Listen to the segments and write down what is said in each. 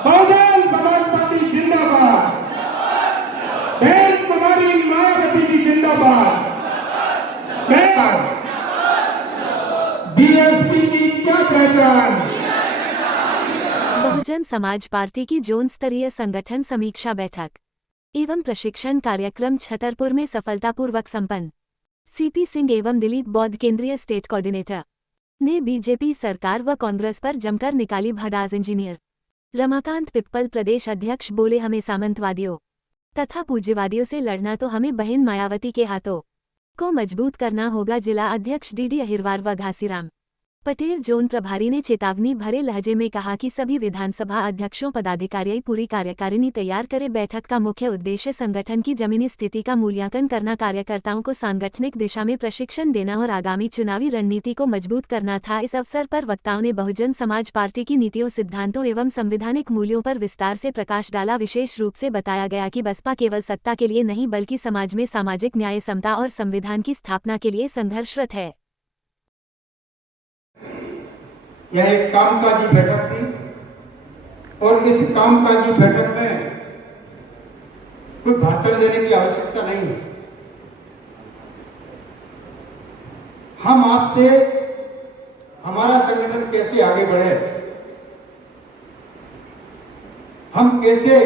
Bahujan Samaj party जिंदाबाद। बहन कुमारी मायावती जी जिंदाबाद। बीएसपी की क्या पहचान। बहुजन समाज पार्टी की जोन स्तरीय संगठन समीक्षा बैठक एवं प्रशिक्षण कार्यक्रम छतरपुर में सफलतापूर्वक संपन्न। सीपी सिंह एवं दिलीप बौद्ध केंद्रीय स्टेट कोऑर्डिनेटर ने बीजेपी सरकार व कांग्रेस पर जमकर निकाली भड़ास। इंजीनियर रमाकांत पिप्पल प्रदेश अध्यक्ष बोले, हमें सामंतवादियों तथा पूज्यवादियों से लड़ना तो हमें बहन मायावती के हाथों को मजबूत करना होगा। जिला अध्यक्ष डीडी अहिरवार व घासीराम पटेल जोन प्रभारी ने चेतावनी भरे लहजे में कहा कि सभी विधानसभा अध्यक्षों पदाधिकारी पूरी कार्यकारिणी तैयार करे। बैठक का मुख्य उद्देश्य संगठन की जमीनी स्थिति का मूल्यांकन करना, कार्यकर्ताओं को सांगठनिक दिशा में प्रशिक्षण देना और आगामी चुनावी रणनीति को मजबूत करना था। इस अवसर पर वक्ताओं ने बहुजन समाज पार्टी की नीतियों, सिद्धांतों एवं संवैधानिक मूल्यों पर विस्तार से प्रकाश डाला। विशेष रूप से बताया गया कि बसपा केवल सत्ता के लिए नहीं बल्कि समाज में सामाजिक न्याय, समता और संविधान की स्थापना के लिए संघर्षरत है। यह एक कामकाजी बैठक थी और इस कामकाजी बैठक में कोई भाषण देने की आवश्यकता नहीं है। हम आपसे हमारा संगठन कैसे आगे बढ़े, हम कैसे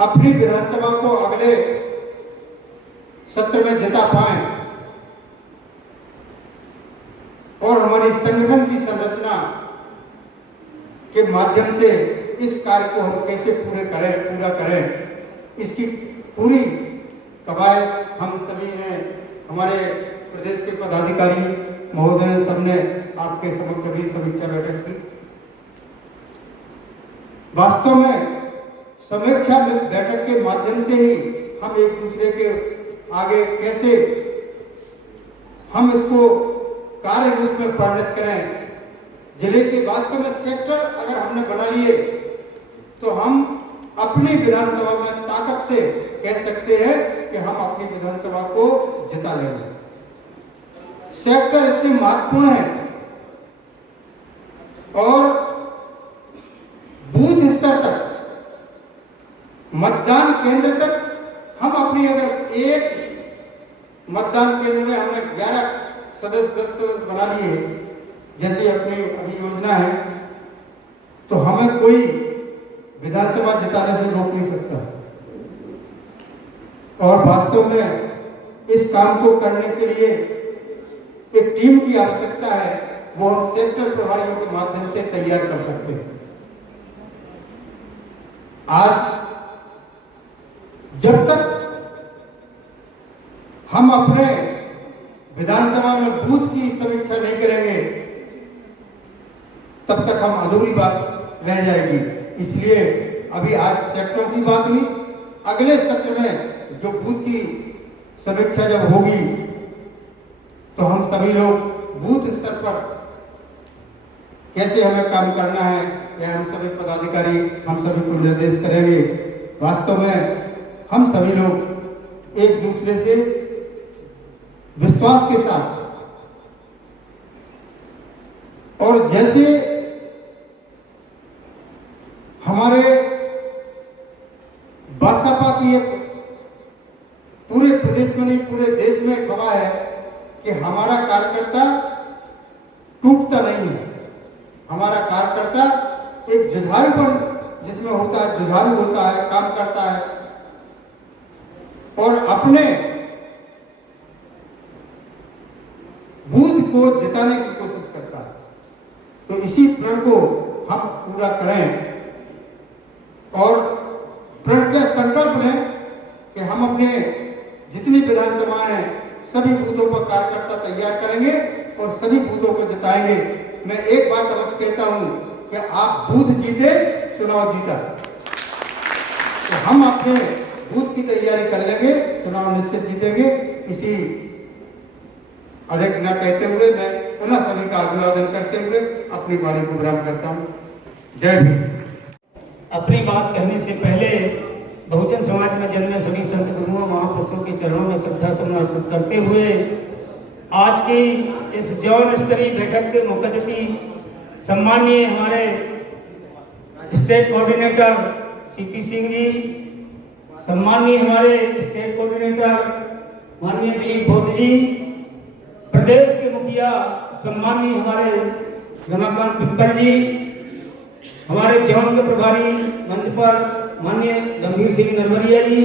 अपनी विधानसभा को अगले सत्र में जिता पाएं और हमारी संगठन की संरचना के माध्यम से इस कार्य को हम कैसे पूरा करें, इसकी पूरी कवायद हम सभी ने, हमारे प्रदेश के पदाधिकारी महोदय सबने आपके समक्ष अभी समीक्षा बैठक की। वास्तव में समीक्षा बैठक के माध्यम से ही हम एक दूसरे के आगे कैसे हम इसको कार्य रूप में परिणत करें। जिले के वास्तव में सेक्टर अगर हमने बना लिए तो हम अपनी विधानसभा में ताकत से कह सकते हैं कि हम अपनी विधानसभा को जिता लेंगे। सेक्टर इतने महत्वपूर्ण है और बूथ स्तर तक, मतदान केंद्र तक हम अपनी, अगर एक मतदान केंद्र में हमने 11 सदस्य बना लिए जैसी अपनी अभी योजना है, तो हमें कोई विधानसभा जिताने से रोक नहीं सकता। और वास्तव में इस काम को करने के लिए एक टीम की आवश्यकता है, वो हम सेक्टर प्रभारियों के माध्यम से तैयार कर सकते हैं। आज जब तक हम अपने विधानसभा में बूथ की समीक्षा नहीं करेंगे तब तक हम अधूरी बात रह जाएगी। इसलिए अभी आज सेक्टरों की बात हुई, अगले सत्र में जो बूथ की समीक्षा जब होगी तो हम सभी लोग बूथ स्तर पर कैसे हमें काम करना है, यह हम सभी पदाधिकारी हम सभी को निर्देश करेंगे। वास्तव में हम सभी लोग एक दूसरे से विश्वास के साथ, और जैसे हमारे बसपा की एक पूरे प्रदेश में नहीं पूरे देश में गवाह है कि हमारा कार्यकर्ता टूटता नहीं है। हमारा कार्यकर्ता एक जुझारूपन जिसमें होता है, जुझारू होता है, काम करता है और अपने बूथ को जिताने की कोशिश करता है। तो इसी प्रण को हम पूरा करें और प्रण का संकल्प लें कि हम अपने जितनी विधानसभाएं हैं सभी बूथों पर कार्यकर्ता तैयार करेंगे और सभी बूथों को जिताएंगे। मैं एक बात अवश्य कहता हूं कि आप बूथ जीते, चुनाव जीता। तो हम अपने बूथ की तैयारी कर लेंगे, चुनाव निश्चित जीतेंगे। इसी अधिक न कहते हुए मैं पुनः सभी का अभिवादन करते हुए अपनी वाणी को विराम करता हूं। जय भीम। अपनी बात कहने से पहले बहुजन समाज में जन्मे सभी संत गुरुओं महापुरुषों के चरणों में श्रद्धा सुमन अर्पित करते हुए आज की इस जौन स्तरीय बैठक के मुख्य अतिथि सम्माननीय हमारे state coordinator CP Singh ji, सम्माननीय हमारे स्टेट कोऑर्डिनेटर माननीय दिलीप बोध जी, प्रदेश के मुखिया सम्माननीय हमारे रमाकांत पिप्पल जी, हमारे जोन के प्रभारी मंच पर माननीय गंभीर सिंह नरवरिया जी,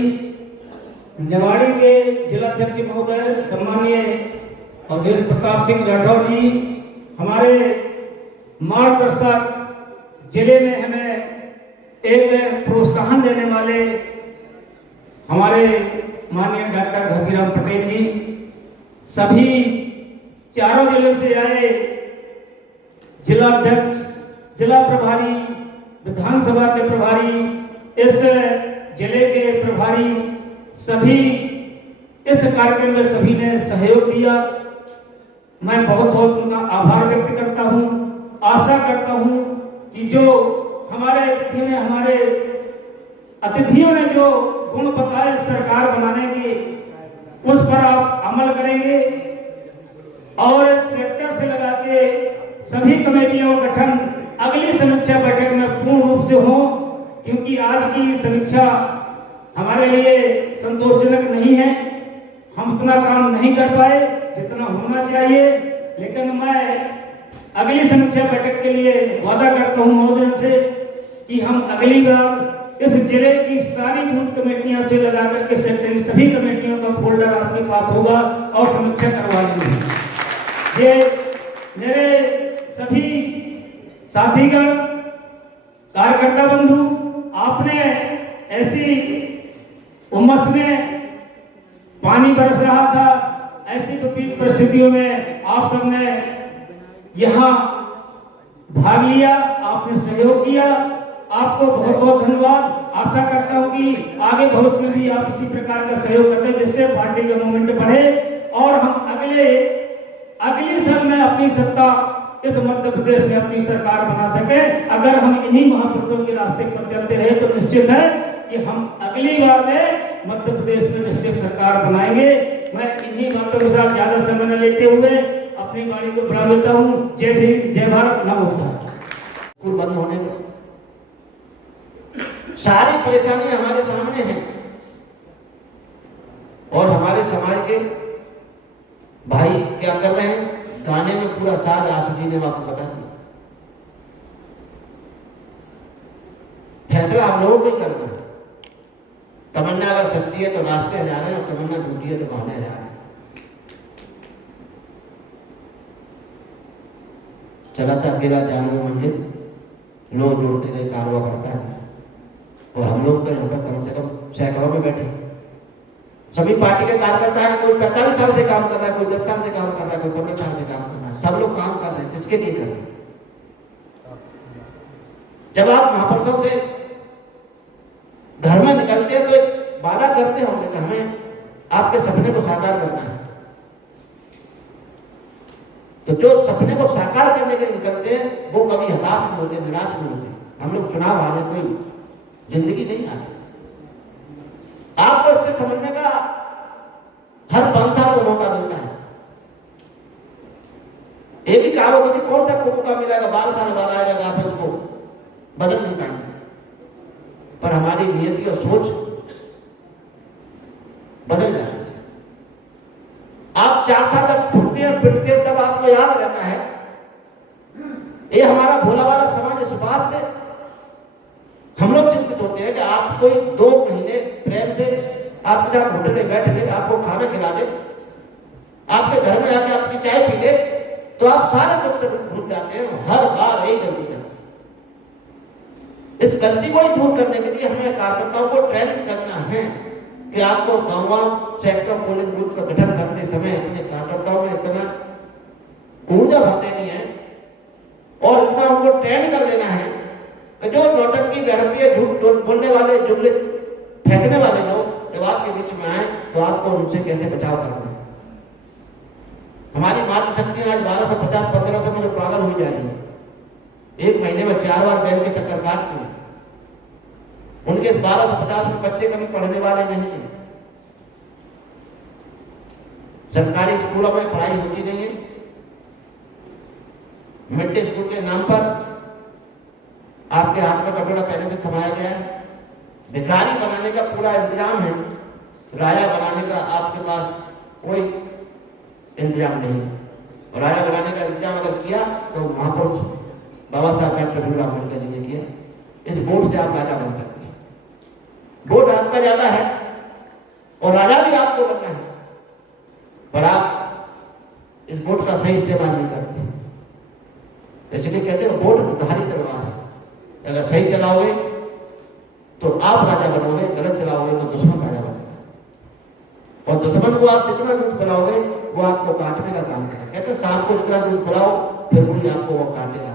निवाड़ी के जिलाध्यक्ष महोदय सम्माननीय अवधेश प्रताप सिंह राठौर जी, हमारे मार्गदर्शक, जिले में हमें एक प्रोत्साहन देने वाले हमारे माननीय डॉक्टर घसीराम पटेल जी, सभी चारों जिलों से आए जिलाध्यक्ष, जिला प्रभारी, विधानसभा के प्रभारी, इस जिले के प्रभारी, सभी इस कार्यक्रम में सभी ने सहयोग दिया। मैं बहुत बहुत उनका आभार व्यक्त करता हूं। आशा करता हूं कि जो हमारे अतिथियों ने जो गुण बताए सरकार बनाने के, उस पर आप अमल करेंगे और सेक्टर से लगा के सभी कमेटियों का गठन अगली समीक्षा बैठक में पूर्ण रूप से हो, क्योंकि आज की समीक्षा हमारे लिए संतोषजनक नहीं है। हम उतना काम नहीं कर पाए जितना होना चाहिए, लेकिन मैं अगली समीक्षा बैठक के लिए वादा करता हूं महोदय से कि हम अगली बार इस जिले की सारी बूथ कमेटियां से लगा करके सेक्टर की सभी कमेटियों का फोल्डर आपके पास होगा और समीक्षा करवाएंगे। ये मेरे सभी साथीगण, कार्यकर्ता बंधु, आपने ऐसी उमस में पानी बरस रहा था, ऐसी विपरीत परिस्थितियों में आप सबने यहाँ भाग लिया, आपने सहयोग किया, आपको बहुत बहुत धन्यवाद। आशा करता हूं कि आगे भविष्य में भी आप इसी प्रकार का सहयोग करते, जिससे पार्टी का मूवमेंट बढ़े और हम अगली साल में अपनी सत्ता इस मध्य प्रदेश में अपनी सरकार बना सके। अगर हम इन्हीं महापुरुषों के रास्ते पर चलते रहे तो निश्चित है कि हम अगली बार में मध्य प्रदेश में निश्चित सरकार बनाएंगे। मैं इन्हीं बातों के साथ ज्यादा समय न लेते हुए अपनी वाणी को बढ़ा देता हूँ। जय भीम, जय भारत, नमो बुद्धाय। स्कूल बंद होने में सारी परेशानियां हमारे सामने हैं और हमारे समाज के भाई क्या कर रहे हैं, गाने में पूरा साज आसुदी ने आपको बता दिया। फैसला हम लोगों को ही करना है। तमन्ना अगर सच्ची है तो रास्ते जा रहे हैं और तमन्ना झूठी है तो बहाने जा रहे हैं। चलाता अकेला जानवर मंजिल, लोग जोड़ते गए कारवा बढ़ता है। और हम लोग तो यहाँ पर कम से कम सैकड़ों में बैठे, सभी पार्टी के कार्यकर्ता है। कोई 45 साल से काम कर रहा है, कोई 10 साल से काम कर रहा है, कोई 15 साल से काम कर रहा है। सब लोग काम कर रहे हैं, किसके लिए कर रहे हैं? जब आप महापुरुषों से घर में निकलते हैं तो एक वादा करते होंगे कि हमें आपके सपने को साकार करना है। तो जो सपने को साकार करने के निकलते हैं वो कभी हताश नहीं होते, निराश नहीं होते। हम लोग चुनाव हारे कोई जिंदगी नहीं आती। आपको इससे समझने का हर 5 साल को मौका मिलता है। एक ही काम होगा कि कौन सा मौका मिलेगा, 12 साल बाद आएगा, आप इसको बदल नहीं पाएंगे। पर हमारी नियति और सोच बदल जाती है। आप 4 साल तक फुटते हैं पिटते हैं, तब आपको याद रहता है। ये हमारा भोला वाला समाज, इस बात से हम लोग चिंतित होते हैं कि आप कोई 2 महीने प्रेम से आपके साथ होटल में बैठ ले, आपको खाना खिला दे, आपके घर में आके आपकी चाय पी ले, तो आप सारे दुख भूल जाते हैं। हर बार यही गलती करते हैं। इस गलती को ही दूर करने के लिए हमें कार्यकर्ताओं को ट्रेनिंग करना है कि आपको गांव सेक्टर पोलिंग बूथ का गठन करते समय अपने कार्यकर्ताओं में इतना ऊर्जा भर देनी है और इतना उनको ट्रेन कर देना है कि जो नौटंकी गहरपिया झूठ बोलने वाले, जुमले फेंकने वाले लोग विवाद के बीच में आए तो आपको उनसे कैसे बचाव करना है। हमारी मातृशक्ति आज 1250-1500 में जो पागल हुई जा रही है, 1 महीने में 4 बार बैंक के चक्कर काटती है। उनके 1250 में बच्चे कभी पढ़ने वाले नहीं है। सरकारी स्कूलों में पढ़ाई होती नहीं है। मिड डे स्कूल के नाम पर आपके हाथ में कटोरा पहले से थमाया गया है। भिखारी बनाने का पूरा इंतजाम है, राजा बनाने का आपके पास कोई इंतजाम नहीं। और राजा बनाने का इंतजाम अगर किया तो महापुरुष बाबा साहब डॉक्टर भीमराव अम्बेडकर जी ने किया। इस वोट से आप राजा बन सकते हैं। वोट आपका ज्यादा है और राजा भी आपको बनना है, पर आप इस वोट का सही इस्तेमाल नहीं करते। इसलिए कहते हैं वोट धारी तलवार है, अगर सही चलाओगे तो आप राजा बनोगे, गलत चलाओगे तो दुश्मन राजा बनेगा। और दुश्मन को आप जितना दूध पिलाओगे वो आपको काटने का काम करेगा। कहते सांप को जितना दूध पिलाओ फिर वही आपको वो काटेगा।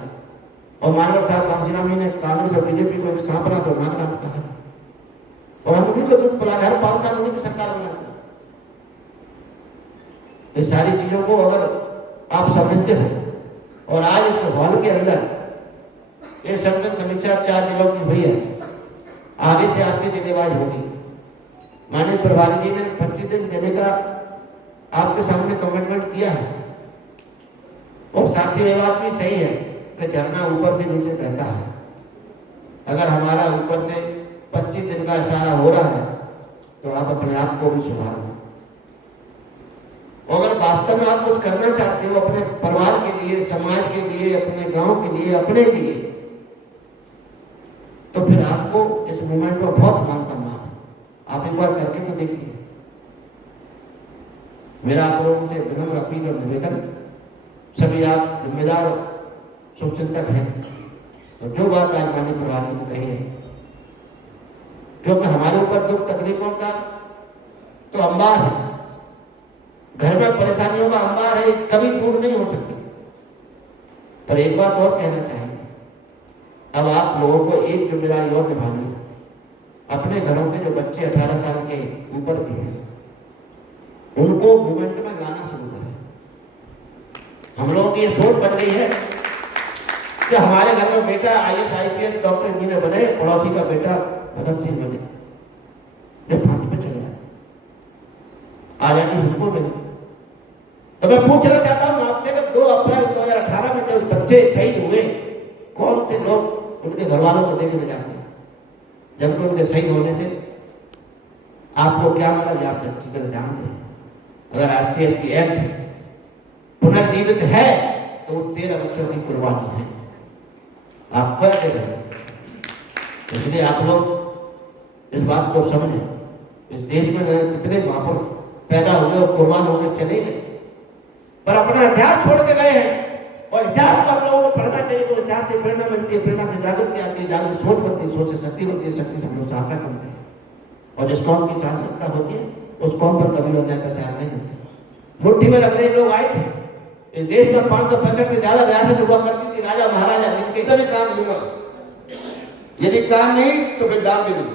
और मानव साहब कांसीराम जी ने कांग्रेस और बीजेपी को सांप ना तो नागना कहा, और हम उन्हीं को दूध पिला हर 5 साल उन्हीं की सरकार बनाते। ये सारी चीजों को अगर आप समझते हो, और आज इस हॉल के अंदर ये संगठन समीक्षा 4 जिलों की हुई है, आगे से आपकी जिम्मेवारी होगी। माननीय प्रभारी जी ने 25 दिन देने का आपके सामने कमिटमेंट किया है। और साथ ही ये बात भी सही है कि झरना ऊपर से नीचे बहता है। अगर हमारा ऊपर से 25 दिन का इशारा हो रहा है तो आप अपने आप को भी सुधारो। अगर वास्तव में आप कुछ करना चाहते हो अपने परिवार के लिए, समाज के लिए, अपने गांव के लिए, अपने लिए, तो फिर आपको इस मूवमेंट में बहुत मान सम्मान है। आप एक बार करके तो देखिए। मेरा आप लोगों से विनम्र अपील और निवेदन, सभी आप जिम्मेदार शुभचिंतक हैं, तो जो बात आज माननीय प्रधानमंत्री ने कही है, क्योंकि हमारे ऊपर दुख तकलीफों का तो अंबार है, घर में परेशानियों का अंबार है, कभी दूर नहीं हो सकती। पर एक बात और कहना चाहेंगे, अब आप लोगों को एक जिम्मेदारी और निभानी है। अपने घरों के जो बच्चे 18 साल के ऊपर के हैं उनको मूवमेंट में लाना शुरू करें। हम लोगों की ये सोच बन गई है कि हमारे घर में बेटा IAS IPS डॉक्टर इंजीनियर बने, पड़ोसी का बेटा भगत सिंह बने, जो फांसी पे चल रहा है, आजादी हमको मिली। तो मैं पूछना चाहता हूं आपसे कि 2 अप्रैल 2018 में जो बच्चे शहीद हुए, कौन से लोग उनके घर वालों को देखने जाते हैं? जबकि उनके शहीद होने से आपको क्या मिला ये आप अच्छी तरह जानते हैं। अगर SC/ST एक्ट पुनर्जीवित है तो वो 13 बच्चों की कुर्बानी है। आप क्या कह रहे हैं? इसलिए आप लोग इस बात को समझें। इस देश में कितने महापुरुष पैदा हुए और कुर्बान होकर चले गए, पर अपना इतिहास छोड़ के गए हैं। और इतिहास को आप लोगों को पढ़ना चाहिए, तो इतिहास से प्रेरणा मिलती है, प्रेरणा से जागृति आती है, जागृति सोच बनती है, सोच से शक्ति बनती है, शक्ति से हम लोग शासक बनते हैं। और जिस कौम की शासकता होती है उस कौम पर कभी अन्याय अत्याचार नहीं होते। मुट्ठी में रख रहे लोग आए थे इस देश में 565 से ज्यादा रियासत हुआ करती थी, राजा महाराजा जिनके सभी काम दूंगा, यदि काम नहीं तो फिर दाम भी नहीं।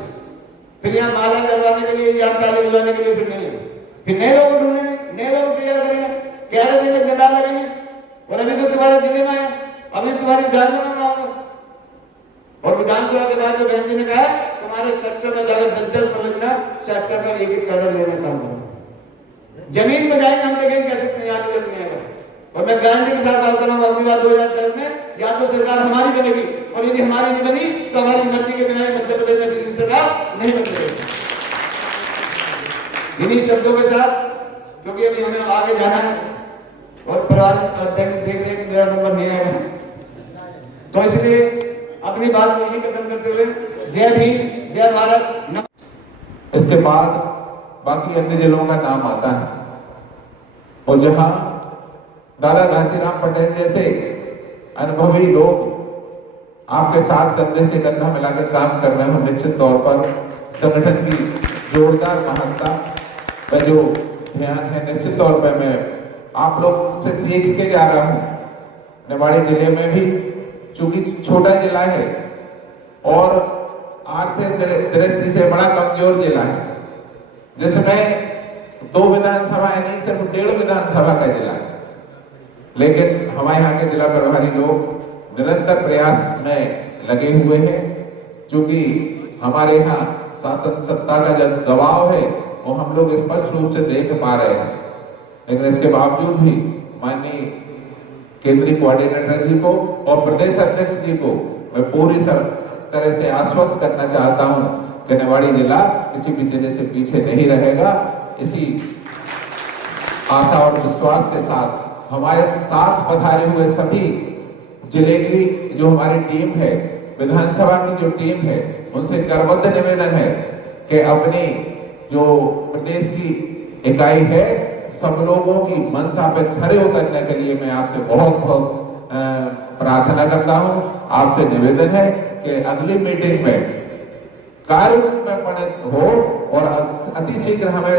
फिर यहाँ माला करवाने के लिए, यहाँ ताली बजाने के लिए फिर नहीं है। फिर नए लोग ढूंढेंगे, नए लोग तैयार करेंगे, क्या देंगे, गंदा लगेंगे। और अभी तो तुम्हारे जिले में है, अभी तुम्हारी विधानसभा में आओगे, और विधानसभा के बाद जो बहन जी ने कहा तुम्हारे सेक्टर में जाकर 10-10 समझना, सेक्टर में 1-1 कदम लेने का काम। जमीन में जाएंगे, हम देखेंगे कैसे तैयार नहीं आएगा। और मैं गारंटी के साथ बात कर रहा हूँ, अगली बार 2024 में या तो सरकार हमारी बनेगी, और यदि हमारी नहीं बनी तो हमारी मर्जी के बिना मध्य प्रदेश में किसी सरकार नहीं बन सकेगी। इन्हीं शब्दों के साथ, क्योंकि अभी हमें आगे जाना है और परिवार देखने के मेरा नंबर नहीं आएगा, तो इसलिए अपनी बात को यही खत्म करते हुए जय भीम, जय भारत। इसके बाद बाकी अन्य जिलों का नाम आता है, और जहां दादा घासीराम पटेल जैसे अनुभवी लोग आपके साथ कंधे से कंधा मिलाकर काम कर रहे हो, निश्चित तौर पर संगठन की जोरदार महत्ता का जो ध्यान है, निश्चित तौर पर मैं आप लोग से सीख के जा रहा हूँ। निवाड़ी जिले में भी चूंकि छोटा जिला है और आर्थिक दृष्टि से बड़ा कमजोर जिला है, जिसमें 2 विधानसभाएं नहीं सिर्फ 1.5 विधानसभा का जिला है, लेकिन हमारे यहाँ के जिला प्रभारी लोग निरंतर प्रयास में लगे हुए हैं। क्योंकि हमारे यहाँ शासन सत्ता का जो दबाव है वो हम लोग स्पष्ट रूप से देख पा रहे हैं, लेकिन इसके बावजूद भी माननीय केंद्रीय कोऑर्डिनेटर जी को और प्रदेश अध्यक्ष जी को मैं पूरी तरह से आश्वस्त करना चाहता हूं कि निवाड़ी जिला किसी भी जिले से पीछे नहीं रहेगा। इसी आशा और विश्वास के साथ हमारे साथ पधारे हुए सभी जिले की जो हमारी टीम है, विधानसभा की जो टीम है, उनसे करबद्ध निवेदन है कि अपनी जो प्रदेश की इकाई है, सब लोगों की मंशा पे खरे उतरने के लिए मैं आपसे बहुत बहुत प्रार्थना करता हूं। आपसे निवेदन है कि अगली मीटिंग में कार्यरूप में परिणत हो और अतिशीघ्र हमें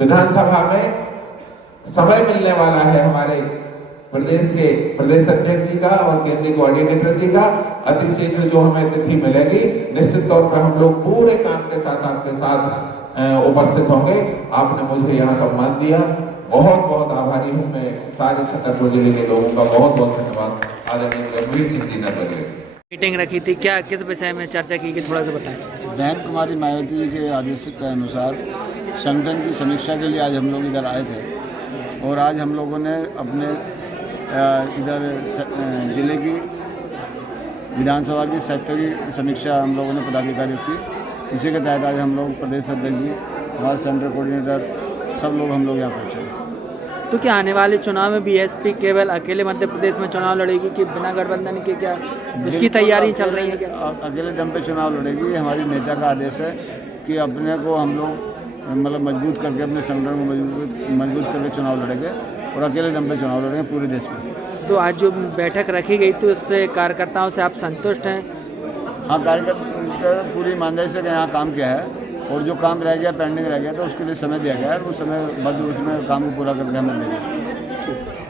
विधानसभा में समय मिलने वाला है हमारे प्रदेश के प्रदेश अध्यक्ष जी का और केंद्रीय कोऑर्डिनेटर जी का। अतिशीघ्र जो हमें तिथि मिलेगी, निश्चित तौर पर हम लोग पूरे काम के साथ आपके साथ उपस्थित होंगे। आपने मुझे यहाँ सम्मान दिया, बहुत बहुत आभारी हूँ मैं। सारे छतरपुर जिले के लोगों का बहुत बहुत धन्यवाद। आदरणीय गंभीर सिंह जी नगर मीटिंग रखी थी, क्या किस विषय में चर्चा की गई, थोड़ा सा बताएं। बहन कुमारी मायावती जी के आदेश के अनुसार संगठन की समीक्षा के लिए आज हम लोग इधर आए थे और आज हम लोगों ने अपने इधर जिले की विधानसभा की सेक्टर की समीक्षा हम लोगों ने पदाधिकारियों की। इसी के तहत आज हम लोग प्रदेश अध्यक्ष जी, हमारे सेंट्रल कोऑर्डिनेटर, सब लोग हम लोग यहाँ पहुँचे। तो क्या आने वाले चुनाव में बीएसपी केवल अकेले मध्य प्रदेश में चुनाव लड़ेगी कि बिना गठबंधन के, क्या उसकी तैयारी चल रही है? क्या अकेले दम पे चुनाव लड़ेगी? हमारी नेता का आदेश है कि अपने को हम लोग मतलब मजबूत करके, अपने संगठन को मजबूत करके चुनाव लड़ेंगे और अकेले दम पे चुनाव लड़ेंगे पूरे देश में। तो आज जो बैठक रखी गई थी उससे कार्यकर्ताओं से आप संतुष्ट हैं? हाँ, कार्यकर्ता पूरी ईमानदारी से यहाँ काम किया है और जो काम रह गया, पेंडिंग रह गया, तो उसके लिए समय दिया गया है और वो समय बाद उसमें काम को पूरा करके हमें देंगे।